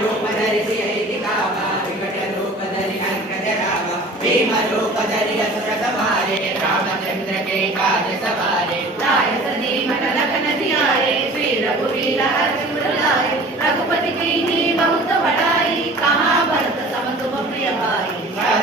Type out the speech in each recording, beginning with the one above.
रूप धरिಸಿ ಐತಿ ಕಾಮ ವಿಕಟ ರೂಪದಲ್ಲಿ ಅಂಕಜರಾಗ ಭೀಮ ರೂಪದಲ್ಲಿ ಅಸುರ ಸವಾರೆ रामचंद्र के काज सवारे लाए सदी मन लखन जियाए श्री रघुवीर हर्षुर लाए रघुपति कीन्ही बहुत बड़ाई कहाँ भरत सम तुम प्रिय भाई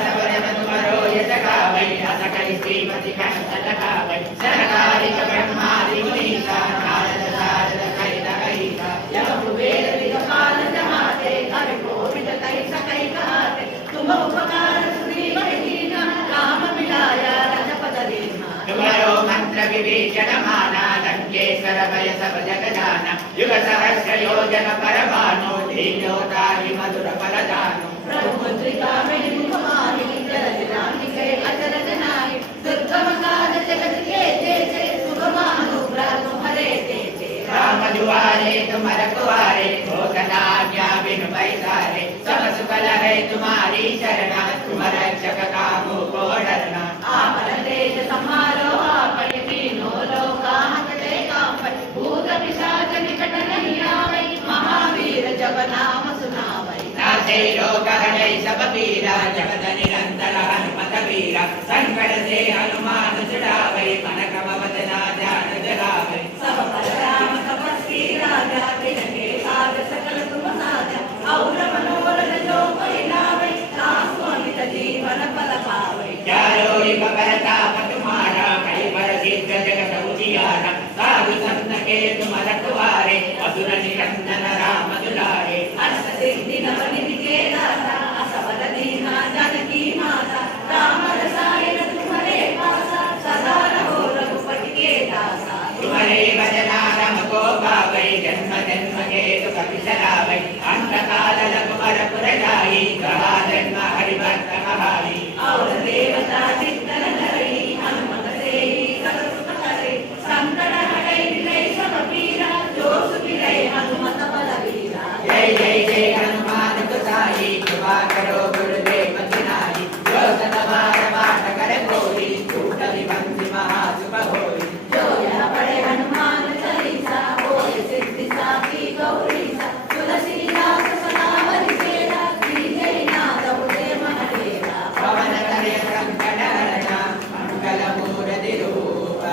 सबर मधुमरो यश गावै अस कहि श्रीमति कंठ लगावै सरकारिक ब्रह्मादि मुनीसा नारद सारद सहित अहिसा यम कुबेर दिगपाल जहाते कवि कोविद कहि सकहि कहाते तुम उपकार सुग्रीव कीन्हा राम मिलाया रजपद दीन्हा तुम्हारो मंत्र विभीषण माना लंकेश्वर भय सब जग जाना युग सहस्र योजन पर भानु धीरो ताहि मधुर फल दानु प्रभु मुद्रिका में मुखमाहि जलद रामिके अचरज नाहि दुर्गम काज जगत के जेते सुगमानुग्रह तुम्हारे तेते राम दुआरे तुम रखवारे भोगना आज्ञा बिनु पैसारे सब सुफल है तुम्हारी शरणा तुम रक्षक काहू को डरना आपन तेज समारो आपन तीनों लोका हंसते कांपत भूत पिशाच निकट नहीं आवै महावीर जब नाम सुनावै नासे रोग हरै सब पीरा जगत निरंतर हनुमत वीरा संकट से हनुमान छुड़ावै मन क्रम वदना ध्यान जगावै सब पर राम तपस्वी राजा तिनके काज सकल तुम साजा और मनोरथ जो कोई लावै तासु अमित जीवन फल पावै चारों युग परताप तुम्हारा कई प्रसिद्ध जगत उजियारा साधु संत के तुम रखवारे असुर निकंदन राम दुलारे अष्ट सिद्धि नव निधि के दाता असबर दीना जानकी माता राम रसायन तुम्हारे पासा सदा रहो रघुपति के दासा तुम्हारे भजना राम को पावै जन्म जन्म के दुख बिसरावै अंत काल रघुवर पुर जाई कहा जन्म हरि भक्त कहाई और देवता चित्तन धरई हनुमत से ही सब सुख करे संकट हटै मिलै सब पीरा जो सुमिरै हनुमत बलवीरा जय जय जय हनुमान गोसाई कृपा करो गुरुदेव तिनाई जो सत बार पाठ करे कोई छूट निबंधि महासुभ होई जो यह पढ़े हनुमान चालीसा होय सिद्धि साखी गौरीसा तुलसीदास सदा हरिसेरा कीजय नाथ उदय महडेरा पवन तनय संकट हरना मंगल मूर्ति रूप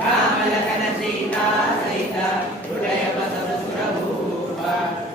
राम लखन सीता सहित हृदय बसव सुर भूप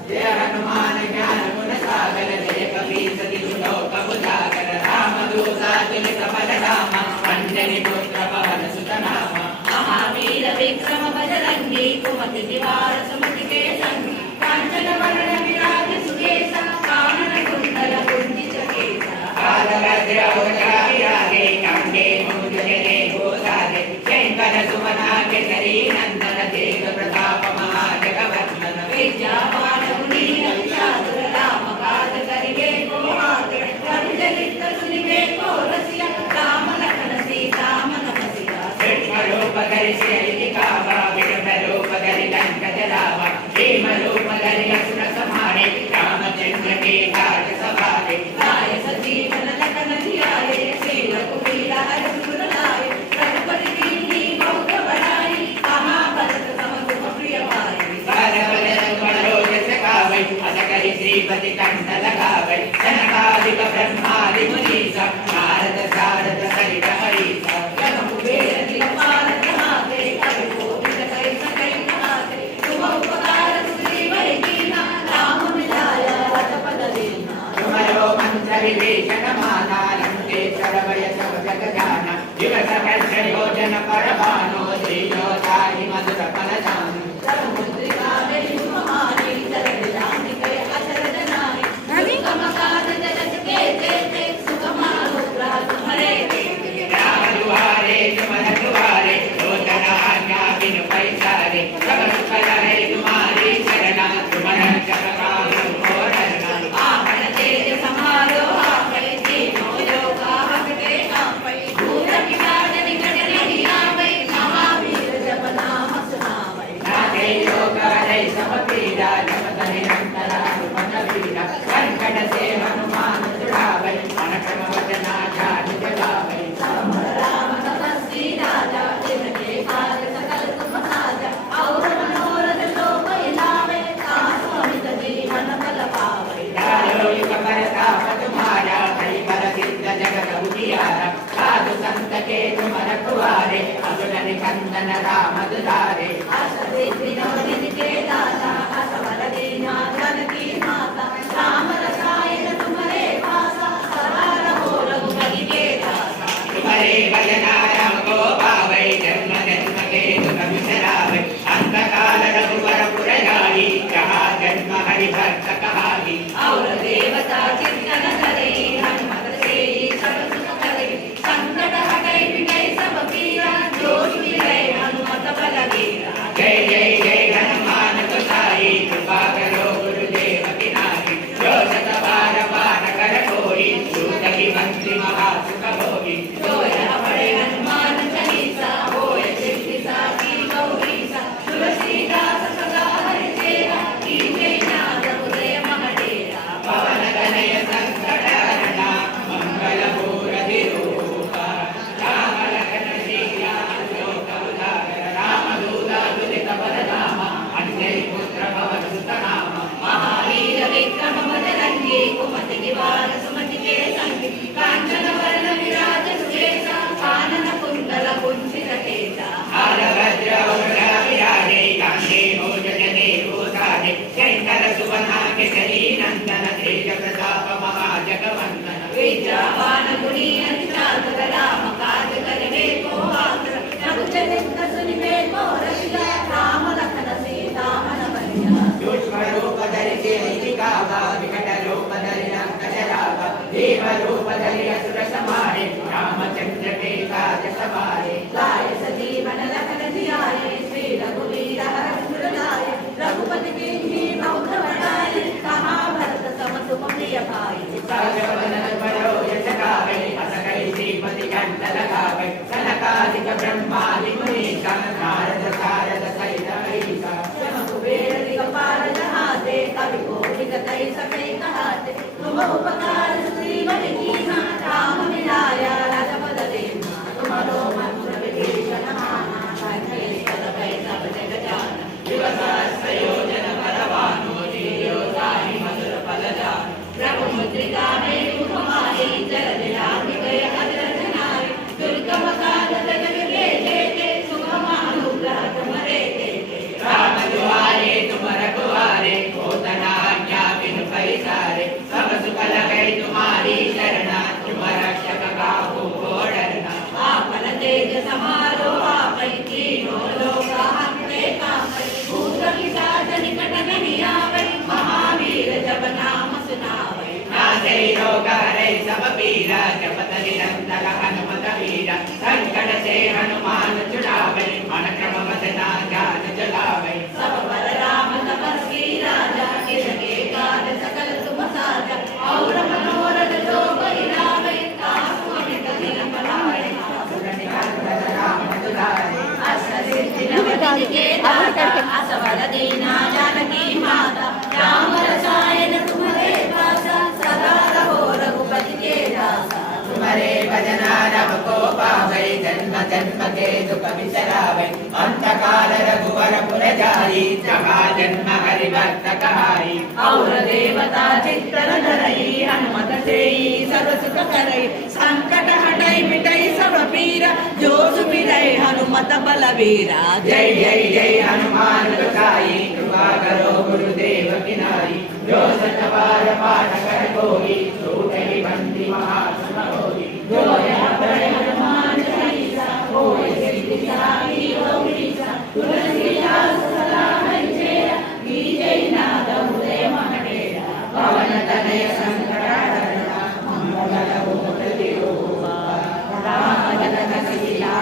जय हनुमान ज्ञान गुण सागर जय कपीस तिहु लोक उजागर राम दूता तुलित बल धाम अंजनी पुत्र पवन सुत नाम महावीर विक्रम बजरंगी कुमति निवार सुमति के संगी कांचन वरण विराज सुकेसा कानन कुंडल कुंजित केसा कालभद्र अवतारि कंगे मुंजने गोसारे शंकर सुमना केसरी नंदन तेज प्रताप महाजगवंदन विद्यावान गुणी चातुर राम काज करिवे को आगे कवि ललित सुनिवे को रसिया राम लखन सीता मन बसिया सूक्ष्म रूप धरिసి ఐతి కామ వికట रूप धरि लंक जरावा भीम रूप धरि असुर संहारे रामचंद्र के काज सवारे लाए सजीवन लखन जियाए श्री रघुवीर हर्षुर लाए रघुपति कीन्ही बहुत बड़ाई कहाँ भरत सम तुम प्रिय भाई सरबल रघुवरो यश गावै अस कहि श्रीमति कंठ लगावै जनकादिक ब्रह्मादि मुनीसा नारद सारद सहित अहिसा यम कुबेर दिगपाल जहाते कवि कोविद कहि सकहि कहाते तुम उपकार सुग्रीव कीन्हा राम मिलाया रजपद दीन्हा तुम्हारो मंत्र विभीषण माना लंकेश्वर भय सब जग जाना युग सहस्र योजन पर भानु धीरो ताहि मधुर फल दानु प्रभु मुद्रिका में मुखमाहि जलद रामिके अचरज नाहि दुर्गम काज जगत के जेते सुगमानुग्रह तुम्हारे तेते राम दुआरे तुम रखवारे रोचन आज्ञा बिनु पैसारे सब सुफल है तुम्हारी शरणा तुम रक्षक काहू को डरना आपन तेज समारो आपै तीनों लोका हंसते कांपै भूत पिशाच निकट नहीं आवै महावीर जब नाम सुनावै नाथे योग हरै सब पीरा जगत निरंतर हनुमत वीरा संकट से हनुमान छुड़ावै मन क्रम वदना ध्यान जगावै राम तपस्वी राजा तिनके काज सकल तुम साजा और मनोरथ जो कोई लावै तासु अमित जीवन फल पावै नंदन राम दुलारे अष्टसिद्धि नवनिधि के दाता असवर दीना जानकी माता राम रसायन तुम्हारे पासा सदा रहो रघुपति के दासा तुम्हारे भजना राम को पावै जन्म जन्म के दुख बिसरावै अंत काल रघुवर पुर जाई जहाँ जन्म हरि भक्त कहाई और देवता कीर्तन करे हनुमत से सब सुख करे संकट हटै मिटै सब पीरा जो सुमिरै हनुमत बलवीरा जय जय जय हनुमान गोसाई कृपा करो गुरुदेव की नाई जो सत बार पाठ कर कोई सूत की मंत्री महासुख भोगी जो यह पढ़े हनुमान चालीसा होय सिद्धि साखी गौरीसा तुलसीदास सदा हरि सेवा कीजे नाथ उदय महडेरा पवन तनय संकट हरणा मंगल मूर्ति रूपा राम लखन सीता शोक उजागर रामदूत दुलित बलधामा अंजनी पुत्र पवन सुत नामा महावीर विक्रम बजरंगी कुमति निवार सुमति के संगी कांचन वर्ण विराज सुरेशा कानन कुंडल कुंचित केसा हार वज्र उर्गा विराजे कांधे मूज जनेऊ साजे शंकर सुवना केसरी नंदन तेज प्रताप महाजगवंदन विद्यावान गुणी अति चातुर राम काज करिबे को आतुर रघुचरित सुनिबे को रसिया राम लखन सीता मन बलिया सूक्ष्म रूप धरि सिंहि कावा विकट रूप धरि लंक जरावा देव रूप धरि असुर संहारे रामचंद्र के काज सवारे लाय सजीवन लखन जियाए श्री रघुवीर हरषुर लाए रघुपति कीन्ही बहुत बड़ाई कहा भरत सम तुम प्रिय भाई सहजवन बड़ो यश गावे अस कहि श्रीपति कंठ लगावे सनकादिक ब्रह्मादि मुनीसा नारद सारद सहित अहिसा कुबेर दिगंबर जहाते कवि कोटि कतई सके कहाते तुम उपकार सुग्रीव कीन्हा राम मिलाया राजपद देना तुम्हारो मंत्र विभीषण माना भय कल भय सब जग जाना दिवस संयोजन परवानो जीयो साहि मधुर फल जानो प्रभु मुद्रिका में मुखमारी जल दिलांग गए अजर नारी दुर्गम काल जगत के जेते सुगम अनुग्रह तुम्हारे देते राम दुआरे तुम रघुआरे होतना आज्ञा बिनु पैसारे सब सुख लगे तुम्हारी शरणा तुम रक्षक काहू को डरना आपन तेज समारो आपै तीनों लोक हंते कापै भूत पिशाच निकट नहीं आवै महावीर जब नाम सुनावै नासे रोग हरे सब पीरा जपत निरंतर हनुमत वीरा संकट से हनुमान छुड़ावे मन क्रम वदना ज्ञान जलावे सब पर राम तपस्वी राजा किसके काज सकल तुम साजा और मनोरथ जो कोई लावे तासु अमित दिन बनावे अष्टसिद्धि नवनिधि के दाता असवर दीना जानकी माता राम रसायन तुम्हारे पासा सदा रहो रघुपति के दासा तुम्हारे भजना रम को पावै जन्म जन्म के दुख बिसरावै अंत काल रघुवर पुर जाई जहाँ जन्म हरि भक्त कहाई और देवता चित्तन धरई हनुमत सेई सब सुख करई संकट हटै मिटै सब पीरा जो सुमिरै हनुमत बलवीरा जय जय जय हनुमान गोसाई कृपा करो गुरुदेव की नाई जो सत बार पाठ कर कोई छूट ही बंदी महासुख होगी जो यह पढ़े हनुमान चालीसा होय सिद्धि साखी गौरीसा तुलसीदास सदा हरि चेरा कीजे नाथ उदय महडेरा पवन तनय संकट हरणा मंगल मूर्ति रूपा राम लखन सीता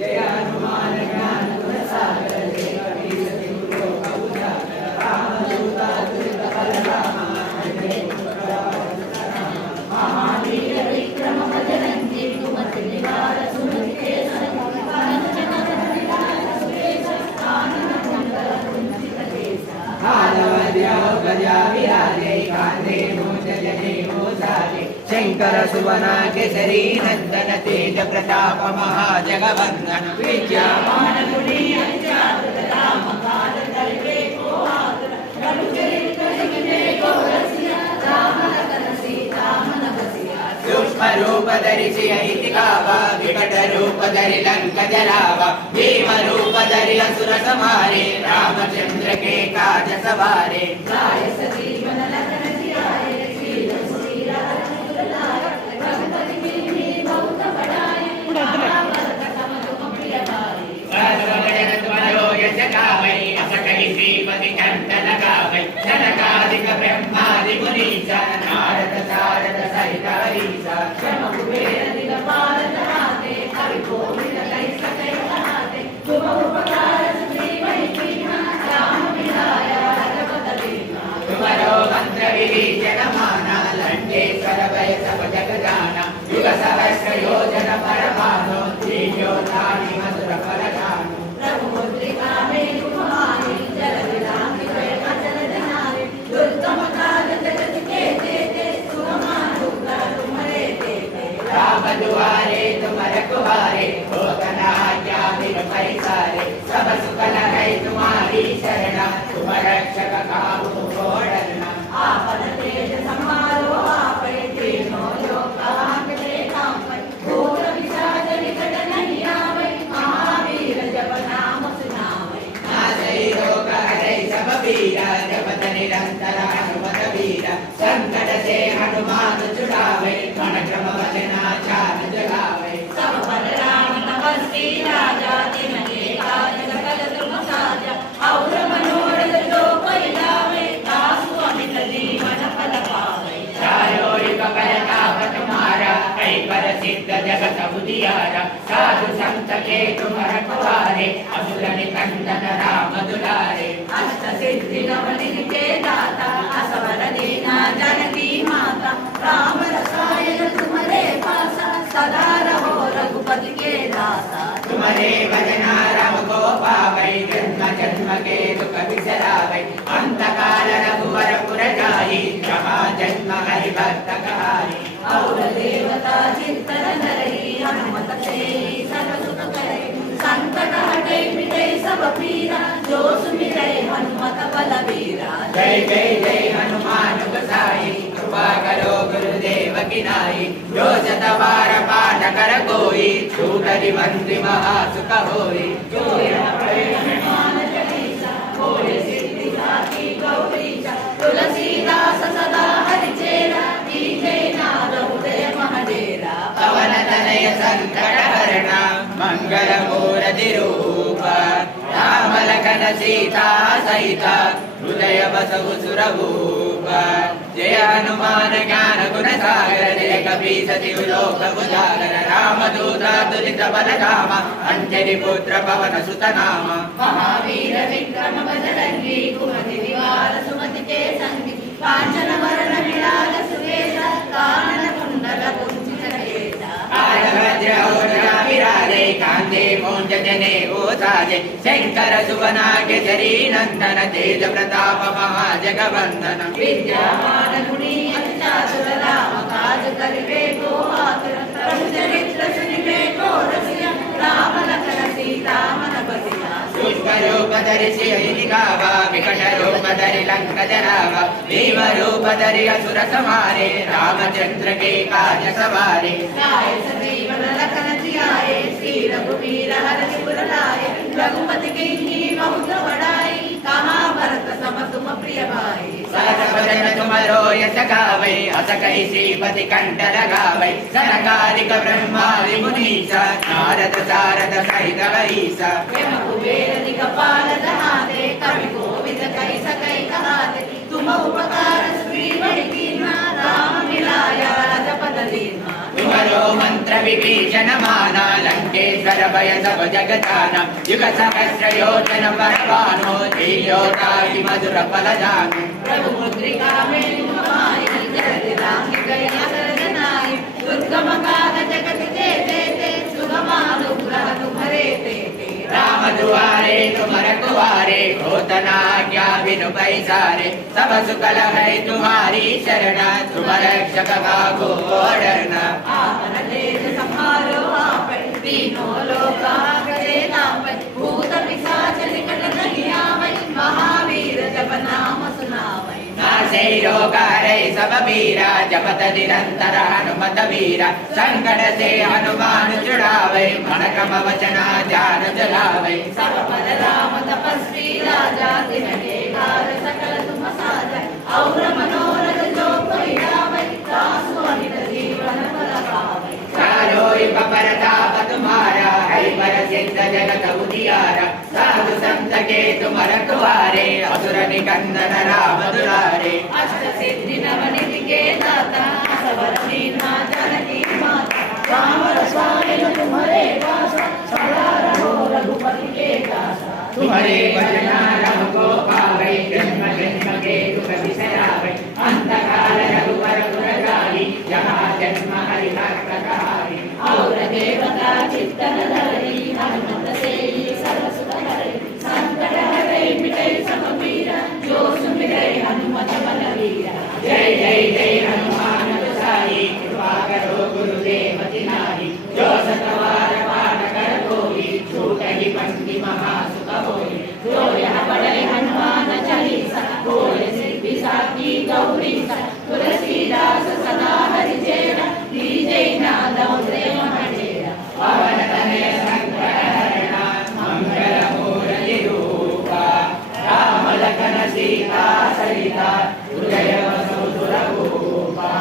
जय हनुमान ज्ञान गुण सागर जय कपीस तिहु लोक उजागर रामदूत अतुलित बलधामा अंजनी पुत्र पवन सुत नामा महावीर विक्रम बजरंगी कुमति निवार सुमति के संगी कांचन वरण विराज सुरेशा कानन कुंडल कुंचित केसा हाल वज्र गजा विराजे कांधे मूज जनेऊ साजे शंकर सुवना केसरी नंदन तेज प्रताप महाजगवंदन विद्यावान गुणी अति चातुर राम काज करिबे को आतुर रघुचरित सुनिबे को रसिया राम लखन सीता मन बसिया दुष्ट ರೂಪ ಧರಿಸಿ ಐತಿ ಕಾವ ವಿಕಟ ರೂಪ ಧರಿ ಲಂಕ ಜಲಾವ ಭೀಮ ರೂಪ ಧರಿ ಅಸುರ ಸಮಾರೆ ರಾಮಚಂದ್ರಕ್ಕೆ ಕಾಜ ಸವಾರೆ गाय सजीवन लखन जियाए शील सुशील रघुलाय रघुपति कीन्ही बहुत बड़ाई महाभारत सम तुम प्रिय भाई श्रीपति कंठ लगावै जनकादिक ब्रह्मादि मुनीसा नारद सारद सहित हरीसा क्षम कुबेर दिगपाल जहाते कवि कोविद कहि सकै कहाते तुम उपकार सुग्रीवहि कीन्हा राम मिलाया रघुपत दीन्हा तुम्हारो मंत्र विभीषण माना लंकेश्वर भय सब जग जाना युग सहस्र योजन परमानो दीर्घोत्थानि मधुर फल जानो रघुमुद्रिका में कुमारी जल विलासी जय अचल जनारे दुर्गम काल जगत के जेते सुगमानुग्र तुम्हारे देते राम दुआरे तुम रखवारे हो तना क्या बिन पैसारे सब सुख है तुम्हारी शरणा तुम रक्षक काहू को डरना आपन तेज संभालो आपै तीनों लोक आपके कांपै भूत पिशाच निकट नहीं आवै महावीर जप नाम सुनावै नासै रोग हरै सब पीरा जपत निरंतर हनुमत वीरा संकट से हनुमान छुड़ावे मन क्रम वचना चार जगावे सब पर राम तपस्वी राजा तिनके काज सकल तुम साजा और मनोरथ जो कोई लावे तासु अमित जीवन फल पावे चारों युग परताप तुम्हारा कई पर सिद्ध जगत उजियारा साधु संत के तुम रखवारे असुर निकंदन राम दुलारे अष्ट सिद्धि नवनिधि के दाता असवर दीना जनकी माता राम रसायन तुम्हारे पासा सदा रहो रघुपति के दासा तुम्हारे भजना राम को पावै जन्म जन्म के दुख बिसरावै अंत काल रघुवर पुर जाई जहाँ जन्म हरि भक्त कहाई और देवता चित्तन धरई हनुमत से सब सुख करे संकट हटे मिटे सब पीरा जो सुमिरै हनुमत बलबीरा जय जय जय हनुमान गोसाई कृपा करो गुरुदेव की नाई जो शतवार पाठ कर कोई छूट बंदी महा सुख होई जो यह पढ़े हनुमान चालीसा होए सिद्धि साखी गौरीचा तुलसीदास सदा हरि चेरा कीजे नाद उदय महडेरा पवन तनय संकट हरणा मंगल मूर्ति रूप राम लखन सीता सहित हृदय बसहु सुरभूप जय हनुमान ज्ञान गुण सागर जय कपीस तिहु लोक उजागर राम दूत तुलित बल धामा अंजनी पुत्र पवन सुत नामा महावीर विक्रम बजरंगी कुमति निवार सुमति के संगी कांचन वरण विराज सुवेश कानन कुंडल कुंचित केसा विराजे कांदे मोंज जने ओसाजे शंकर सुवनाग्य जरी नंदन तेज प्रताप महाजगवंदन विद्यामान गुणी अति चातुर राम काज करिबे को आतुर प्रभु चरित्र सुनिबे को रसिया राम लखन सीता मन बसिया पुष्प रूप धरि सिंह गावा विकट रूप धरि लंक जलावा भीम रूप धरि असुर संहारे रामचंद्र के काज सवारे गाय सजीवन लखन जियाए श्री रघुवीर हरषि पुर लाए रघुपति कीन्ही बहुत बड़ाई कहाँ भरत सम तुम प्रिय भाई सहस वदन तुमरो यश गावै अस कहि श्रीपति कंठ लगावै सनकादिक ब्रह्मादि मुनीसा नारद सारद सहित हरीसा प्रेम कुबेर दिगपाल जहाते कवि कोविद कहि सकै कहाते तुम उपकार सुग्रीवहि कीन्हा राम मिलाया रघुपत दीन्हा तुम्हारो मंत्र विभीषण माना लंकेश्वर भय सब जग जाना युग सहस्र योजन परमानो दीर्घोत्थानि मधुर फल जानो प्रभु मुद्रिका में कुमारी जल दिलांगी गय अचल जनाई दुर्गम काल जगत के जेते सुगमानुग्रह तुम्हारे तेते राम दुआरे तुम रखवारे होतना क्या बिनु पैसारे सब सुख है तुम्हारी शरणा तुम रक्षक काहू को डरना आपन तेज संभालो आपै तीनों लोक आपके नामै भूत पिशाच निकट नहीं आवै महावीर जप नाम सुनावै नासै रोग हरे सब वीरा जपत निरंतर हनुमत वीरा संकट से हनुमान छुड़ावे मन क्रम वचना ध्यान चलावे सब पर राम तपस्वी राजा तिनके कार्य सकल तुम साजा और मनोरथ जो कोई गावे तासु अमित जीवन फल पावे चारो युग परताप तुम्हारा है पर सिद्ध जगत उजियारा साधु संत के तुम रखवारे असुर निकंदन राम दुलारे अष्ट सिद्धि नवनिधि के दाता सबर दीना जानकी माता राम रसायन तुम्हारे पासा सदा रहो रघुपति के दासा तुम्हारे भजना राम को पावे जन्म जन्म के दुख बिसरावे अंत काल रघुवर गुण गाई जहाँ जन्म हरिहर प्रकारी और देवता चित्तन धरि हनुमत से सर्व सुख हरे संकट हरे मिटे सब पीरा जो सुमिरै हनुमत बलवीरा जय जय जय हनुमान गोसाई कृपा करो गुरुदेव तिनारी जो सतवार पाठ कर कोई छूट ही पंक्ति महासुख होई जो यह पढ़े हनुमान चालीसा बोले सिद्धि साकी गौरी सा तुलसीदास सदा हरि चेरा लीजै नाद प्रेम हरेरा पवन तनय संकट हरणा मंगल मूर्ति रूपा राम लखन सीता सहिता हृदय वसुधुर भूपा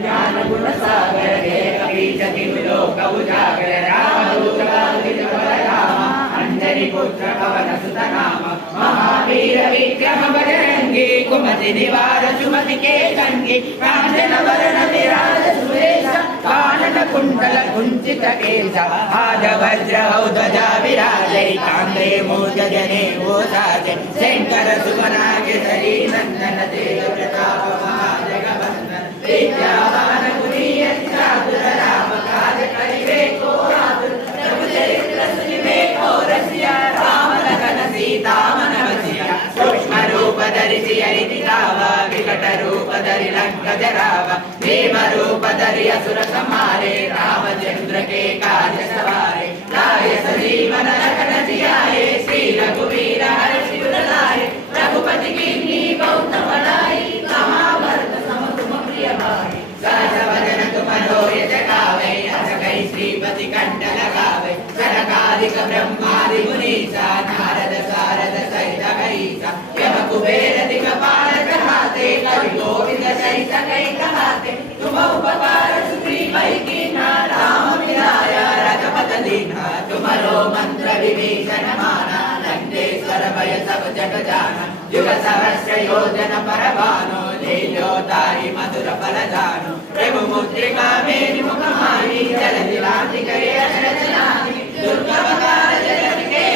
ज्ञान गुण सागर हे कपीश तिहु लोक उजागर रामदूत कांतित बलरामा अंजनी पुत्र पवन सुत नाम महावीर विक्रम बजरंगी कुमति निवार सुमति के संगी कांचन वरण विराज सुरेश कानन कुंडल कुंचित केश हाथ वज्र ध्वजा विराजै कांधे मूर्ध जने ओसाजे शंकर सुमना केसरी नंदन तेज प्रताप महाजगवंदन विद्यावान गुणी चातुर राम काज करिबे को आतुर प्रभु चरित्र सुनिबे को रसिया राम लखन सीता मन बसिया सूक्ष्म रूप धरि सियहि दिखावा विकट रूप धरि लंक जरावा भीम रूप धरि असुर संहारे रामचंद्र के काज सवारे लाए सजीवन लखन जियाए श्री रघुवीर हर्षि उर लाए रघुपति कीन्ही बहुत बड़ाई महाभारत सम तुम प्रिय भाई सहस वदन तुम लोय जगावे अस कहि श्रीपति कंठ लगावे सनकादिक ब्रह्मादि मुनीसा नारद सारद सहित कहीसा यम कुबेर दिगपाल कहाते कवि गोविंद सहित कहि कहाते तुम उपकार सुग्रीव कीन्हा राम मिलाया रघुपत दीन्हा तुम्हारो मंत्र विभीषण माना लंकेश्वर भय सब जग जाना युग सहस्र योजन पर भानो लील्यो ताहि मधुर फल जानो प्रभु मुद्रिका मेरि मुख माहि जल दिलाति करे अचरज लाहि दुर्गम काज जगत के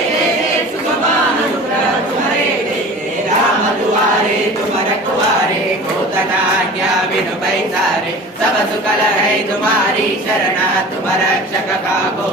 सुख पानु तुम्हारे राम दुआरे तुम रखवारे को तना आज्ञा बिनु पैसारे सब सुकल है तुम्हारी शरणा तुम रक्षक काको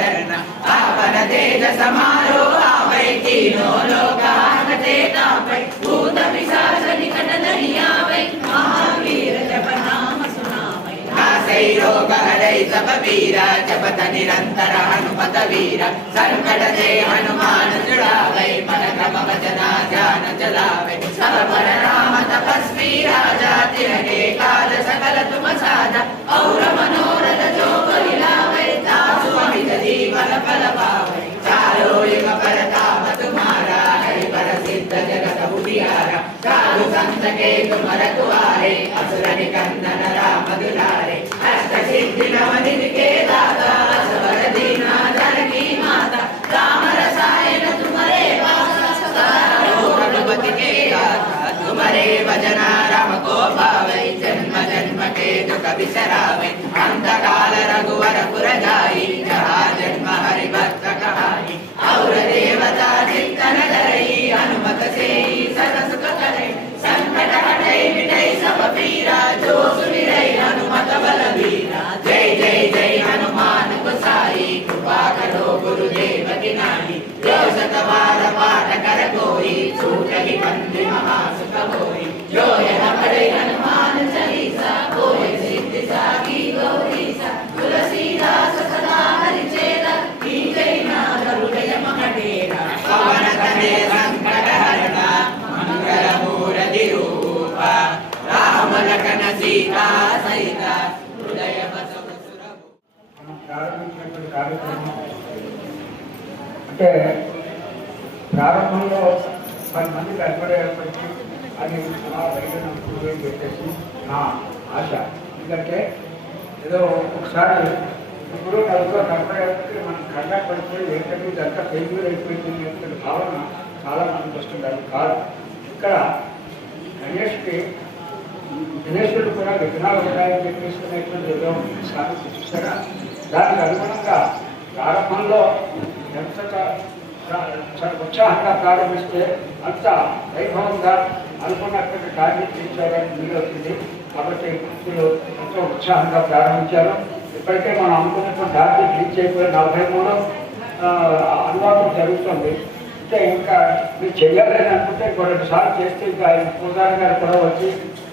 डरना आपन तेज समारो आवै तीनों लोक हटे तापै भूत पिशाच निकट नहीं आवै महावीर जप नाम सुनावै नासै रोग हरै सब वीरा जपत निरंतर हनुमत वीरा संकट से हनुमान छुड़ावै मन क्रम वचना ध्यान चलावै सब पर राम तपस्वी राजा तिनके काज सकल तुम साजा और मनोरथ जो कोई लावै तासु अमित जीवन फल पावै चारो युग परताप तुम्हारा है पर सिद्ध जगत उजियारा साधु संत के तुम रखवारे असुर निकंदन राम दुलारे अष्ट सिद्धि नवनिधि के दाता सबर दीना जानकी माता राम रसायन तुम्हारे वासा सदा रहो रघुपति के दाता तुम्हारे भजना राम को पावै जन्म जन्म के दुख बिसरावै अंत काल रघुवर చేస్తున్నటువంటి కార్యక్రమం అంటే ప్రారంభంలో 10 మందికి ఏర్పడేప్పటికీ అది అలా బయట అని చెప్పేసి నా ఆశ. ఎందుకంటే ఏదో ఒకసారి ఇప్పుడు నలుగురు ఏర్పడేప్పటికీ మనం కండక్ట్ పడిపోయి ఏంటంటే ఇదంతా ఫెయిల్యూర్ అయిపోయింది అనే భావన చాలా మందికి వస్తుంటారు. కాదు, ఇక్కడ గణేశుడు కూడా విఘ్నాలు ఉంటాయని చెప్పేసుకునేటువంటి ఏదో సాధించి చూసారా. దానికి అనుగుణంగా ప్రారంభంలో ఎంత ఉత్సాహంగా ప్రారంభిస్తే అంత వైభవంగా అనుకున్నటువంటి కార్యం తీర్చాలని వీలవుతుంది. కాబట్టి భక్తులు ఎంతో ఉత్సాహంగా ప్రారంభించారు. ఇప్పటికే మనం అనుకున్నటువంటి టార్గెట్ రీచ్ అయిపోయి 43 అనువాదం జరుగుతుంది. అంటే ఇంకా మీరు చెయ్యాలని అనుకుంటే 2 సార్లు చేస్తే ఇంకా ఆయన పూజారి గారు కూడా వచ్చి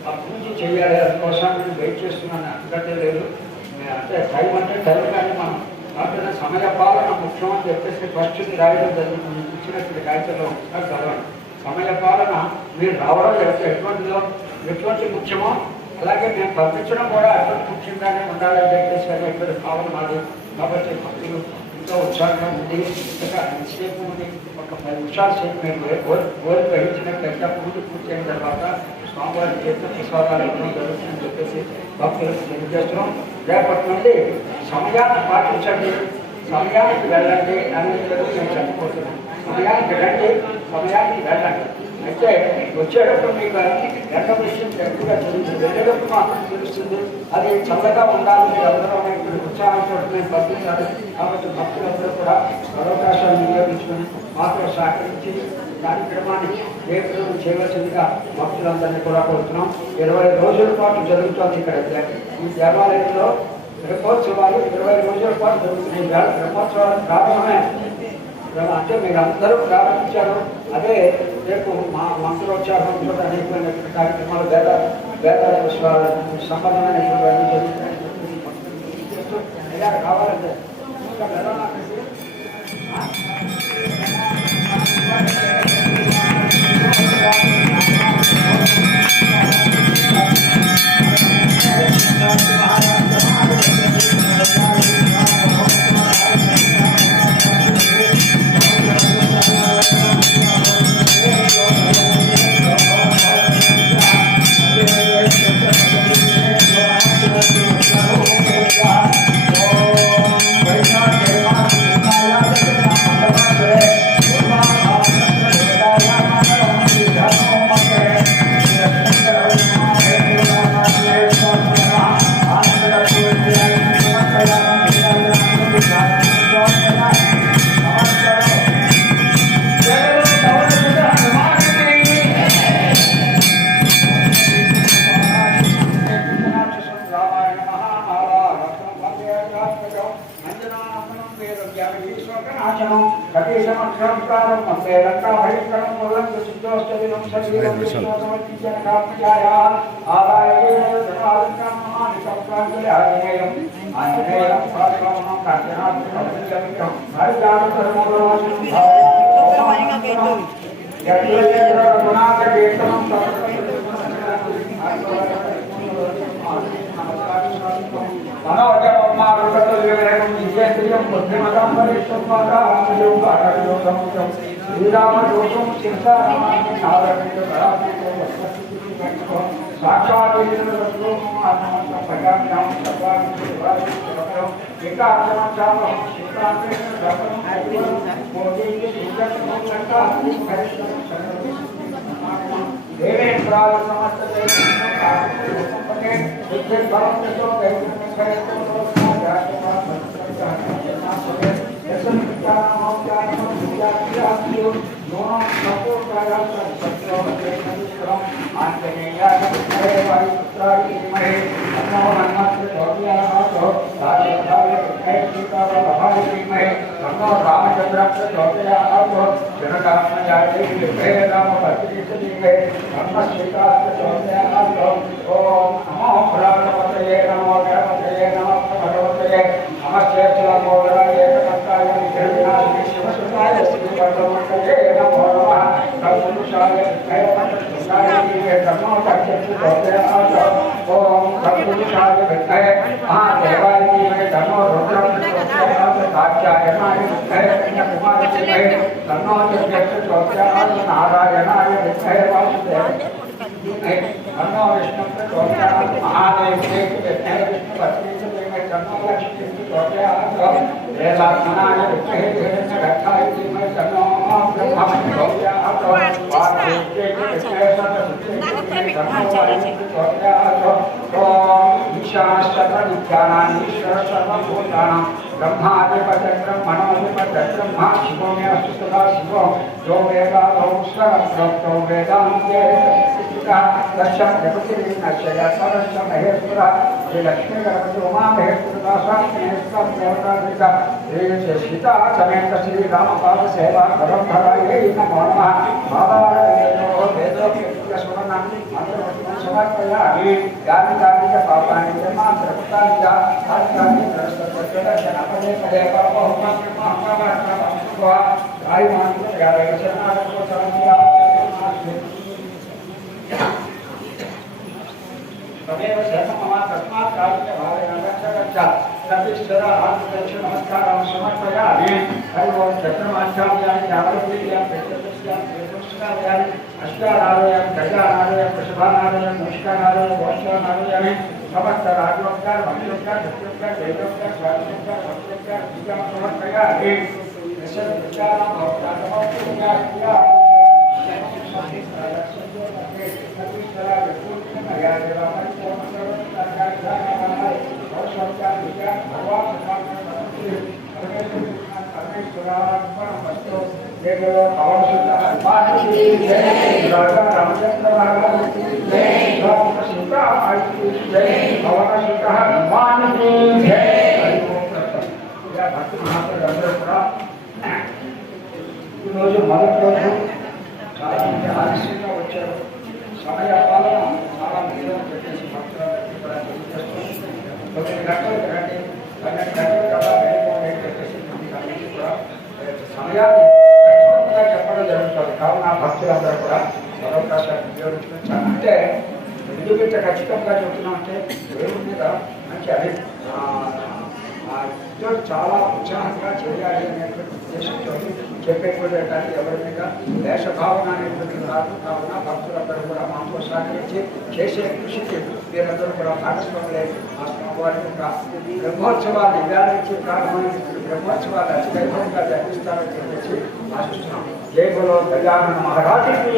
ఆ పూజ చెయ్యాలి, అందుకోసం నేను వెయిట్ చేస్తున్నాను. అందుకంటే లేదు, అంటే టైం అంటే టైం, కానీ మనం కాకపోతే సమయ పాలన ముఖ్యం అని చెప్పేసి ఫస్ట్ రాయడం జరుగుతుంది. ఇచ్చినటువంటి కాగితంలో చదవండి. సమయ పాలన మీరు రావడం ఎటువంటి ముఖ్యమో అలాగే మేము పంపించడం కూడా అటువంటి ముఖ్యంగానే ఉండాలని చెప్పేసి అనేటువంటి భావన మాది. కాబట్టి భక్తులు ఎంతో ఉత్సాహంగా ఉంది. ఇంకా ఎంతసేపు ఉంది, ఒక 10 నిమిషాల సేపు మేము కోరిక వహించినట్లయితే పూర్తి అయిన తర్వాత స్వామివారి తీర్థ ప్రసాదాలు ఇవ్వడం జరుగుతుందని చెప్పేసి భక్తులకు తెలియజేస్తున్నాం. రేపటి నుండి సమయాన్ని పాటించండి, సమయానికి వెళ్ళండి అనేది నేను చెప్పబోతున్నాను. సమయానికి రండి, సమయానికి వెళ్ళండి. అయితే వచ్చేటప్పుడు మీకు గంట విషయం ఎక్కువగా తెలుస్తుంది, వెళ్ళేటప్పుడు మాత్రం తెలుస్తుంది. అది చల్లగా ఉండాలి, అందరూ ఉత్సాహంతో మేము పంపించాలి. కాబట్టి భక్తులందరూ కూడా అవకాశాన్ని వినియోగించుకొని మాత్రం సహకరించి కార్యక్రమాన్ని రేపు చేయవలసిందిగా భక్తులందరినీ కూడా కోరుతున్నాం. 20 రోజుల పాటు జరుగుతుంది ఇక్కడ ఈ దేవాలయంలో బ్రహ్మోత్సవాలు. 20 రోజుల పాటు జరుగుతుంది. బ్రహ్మోత్సవాలు ప్రారంభమే అంటే మీరు అందరూ ప్రారంభించారు. అదే రేపు మా మంత్రోచ్చారణతో అనేకమైన కార్యక్రమాలు వేద సంబంధమైనటువంటి జరుగుతాయి. కావాలంటే तन्नो प्रचोदयात् नारायणाय विद्महे वासुदेवाय तन्नो विष्णुः प्रचोदयात् महादेवाय विद्महे विष्णुपत्नीचे तन्नो लक्ष्मीः प्रचोदयात् वेदात्मनाय विद्महे हिरण्यगर्भाय धीमहि तन्नो ब्रह्मा प्रचोदयात् वासुदेवाय विद्महे सरस्वती तन्नो वायुः प्रचोदयात् ईशानश्चक्रविद्यानाम् ईश्वरः सर्वभूतानां ब्रह्माधिपत्यं मनोधिपत्यं शिवो मे अस्तु सदा शिवो यो वेदादौ स्वरप्रोक्तो वेदान्ते तस्य प्रकृतिर्नश्य सर्वस्य महेश्वरः श्रीलक्ष्मीगणपति उमामहेश्वरदासात्महेश्वरदेवताधिका सीता समेत श्रीरामपादसेवा परम्परायै नमो नमः बाबादेवो वेदोक्तस्मरणं मन्त्रपुष्पं समर्पयामि यानि कानि च पापानि च मां प्रकृतानि च आत्मानि प्रस्तुतः पदे पदे तदेव शरणममा तस्मात् कार्यभावेन गच्छ प्रतिष्ठा आत्मदर्शन नमस्कारं समर्पयामि हरि ओं चक्रमाध्यायानि यावतीयां प्रत्यक्षस्यां प्रत्यक्षायानि अष्टानारायणं गजानारायणं वृषभानारायणं नमस्काराय वोष्ठानारायणं समस्त राजोपचार भक्त्योपचार भक्त्योपचार वेदोपचार स्वास्थ्योपचार भक्त्योपचार पूजा समर्पयामि विचारं भक्त्यात्मोपचार ఈరోజు మొదటి రోజు చాలా మంది ఆలస్యంగా వచ్చారు. సమయ పాలన చాలా మీద పెట్టేసి భక్తులందరికీ కూడా తెలియజేస్తుంది. 9 గంటలకు రండి, 12 గంటల కల్లా వెళ్ళిపోయి చెప్పేసి కూడా సమయాన్ని ఖచ్చితంగా చెప్పడం జరుగుతుంది. కావున భక్తులందరూ కూడా అవకాశాన్ని ఉపయోగించుకోవచ్చు. అంటే ఎందుకు ఇంత ఖచ్చితంగా చెప్తున్నాం అంటే దేవుడి మీద మంచి ఇద్దరు చాలా ఉత్సాహంగా చేయాలి అనేటువంటి ఉద్దేశంతో చెప్పేటువంటి కానీ ఎవరి మీద వేషభావన అనేటువంటి కాదు. కావున భక్తులందరూ కూడా మాతో సహకరించి చేసే కృషికి మీరందరూ కూడా భాగస్వాములే వారి యొక్క బ్రహ్మోత్సవాలు ఇవాళ నుంచి ప్రారంభమైనటువంటి బ్రహ్మోత్సవాలు అతి వైభవంగా జరిపిస్తారని చెప్పేసి ఆశిస్తున్నాం. జై బోలో గజానన మహారాజుకి.